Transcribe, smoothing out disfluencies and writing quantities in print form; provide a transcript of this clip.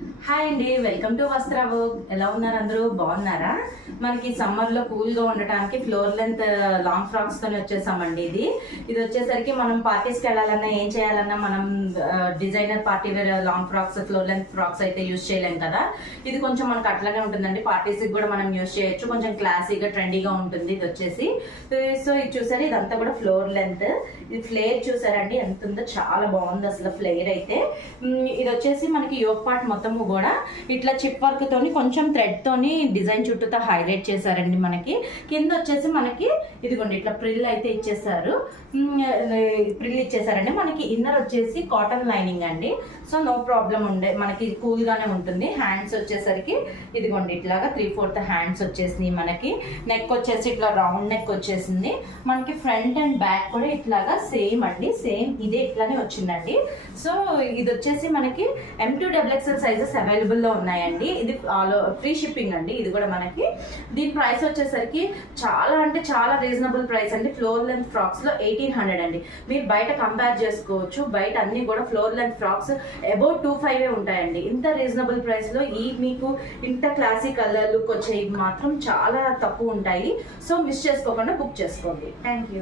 Hi అండి, welcome to వస్త్రా work. ఎలా ఉన్నారు? అందరూ బాగున్నారా? మనకి సమ్మర్లో కూల్గా ఉండటానికి ఫ్లోర్ లెంత్ లాంగ్ ఫ్రాక్స్తో వచ్చేసామండి. ఇది వచ్చేసరికి మనం పార్టీస్కి వెళ్ళాలన్నా ఏం చేయాలన్నా మనం designer party wear long frocks floor length frocks అయితే యూజ్ చేయలేం కదా. ఇది కొంచెం మనకు అట్లాగే ఉంటుందండి. పార్టీస్కి కూడా మనం యూజ్ చేయొచ్చు. కొంచెం క్లాసీగా ట్రెండీగా ఉంటుంది ఇది వచ్చేసి. సో ఇది చూసారు, ఇదంతా కూడా ఫ్లోర్ లెంత్. ఇది ఫ్లేర్ చూసారండి ఎంత ఉందో, చాలా బాగుంది అసలు ఫ్లేర్ అయితే. ఇది వచ్చేసి మనకి యోక్ పార్ట్ మొత్తము కూడా ఇట్లా చిప్ వర్క్ తోని కొంచెం థ్రెడ్ తోని డిజైన్ చుట్టూతో హైలైట్ చేశారండి. మనకి కింద వచ్చేసి మనకి ఇదిగోండి ఇట్లా ప్రిల్ అయితే ఇచ్చేసారు. ప్రిల్ ఇచ్చేసారండి. మనకి ఇన్నర్ వచ్చేసి కాటన్ లైనింగ్ అండి. సో నో ప్రాబ్లం మనకి కూల్ గానే ఉంటుంది. హ్యాండ్స్ వచ్చేసరికి ఇదిగోండి ఇట్లాగా 3/4 హ్యాండ్స్ వచ్చేసినాయి. మనకి నెక్ వచ్చేసి ఇట్లా రౌండ్ నెక్ వచ్చేసింది. మనకి ఫ్రంట్ అండ్ బ్యాక్ కూడా ఇట్లాగా సేమ్ అండి, సేమ్ ఇదే ఇట్లానే వచ్చిందండి. సో ఇది వచ్చేసి మనకి M2XXL సైజెస్ అవైలబుల్ లో ఉన్నాయండి. ఇది ఫ్రీ షిప్పింగ్ అండి. ఇది కూడా మనకి దీని ప్రైస్ వచ్చేసరికి చాలా అంటే చాలా రీజనబుల్ ప్రైస్ అండి. ఫ్లోర్ లెంత్ ఫ్రాక్స్ లో 1800 అండి. మీరు బయట కంపేర్ చేసుకోవచ్చు. బయట అన్ని కూడా ఫ్లోర్ లెంత్ ఫ్రాక్స్ అబౌట్ 25 ఉంటాయండి. ఇంత రీజనబుల్ ప్రైస్ లో మీకు ఇంత క్లాసిక్ కలర్ లుక్ వచ్చేవి మాత్రం చాలా తక్కువ ఉంటాయి. సో మిస్ చేసుకోకుండా బుక్ చేసుకోండి. Thank you.